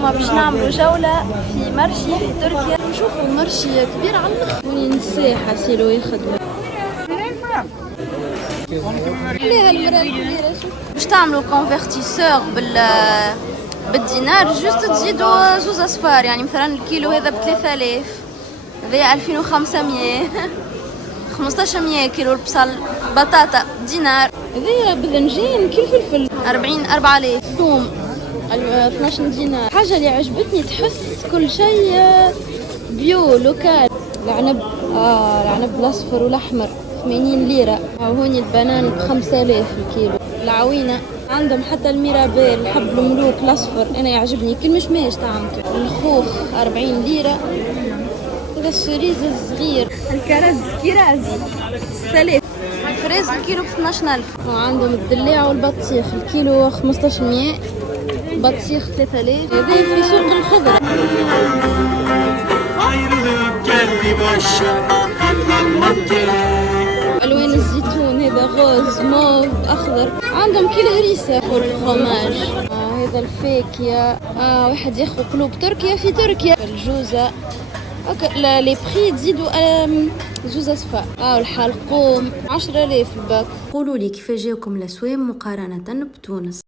اليوم باش نعملوا جولة في مرشي في تركيا. نشوفوا مرشي كبير على الاخر. وني نساحة سيلو يخدموا. ليه المرأة الكبيرة شوف. باش تعملوا كونفرتيسور بالدينار جوست تزيدوا زوز اصفار. يعني مثلا الكيلو هذا ب3000، هذا 2500 1500 كيلو البصل. بطاطا دينار. هذا باذنجان كيلو فلفل 4000. ثوم 12 دينار. حاجه اللي عجبتني تحس كل شيء بيو لوكال. العنب العنب الاصفر والاحمر 80 ليره. وهوني البنان ب5000 الكيلو. العوينه عندهم حتى الميرابيل الحب الملوك الاصفر انا يعجبني كل مشماش طعمته. الخوخ 40 ليره. هذا السوريز الصغير. الكرز كيراز 6000. الفريز الكيلو ب12000. وعندهم الدلاع والبطيخ الكيلو 1500. بطيخ 3000. هذا في سوق الخضر. الوان الزيتون هذا غوز موف اخضر. عندهم كيلو هريسه والفرماج. هذا الفاكهه. واحد ياخذ قلوب تركيا في تركيا. الجوزه لا لي بري تزيدوا زوز اصفار. الحلقوم 10000 الباك. قولوا لي كيف جاوكم الاسوام مقارنه بتونس.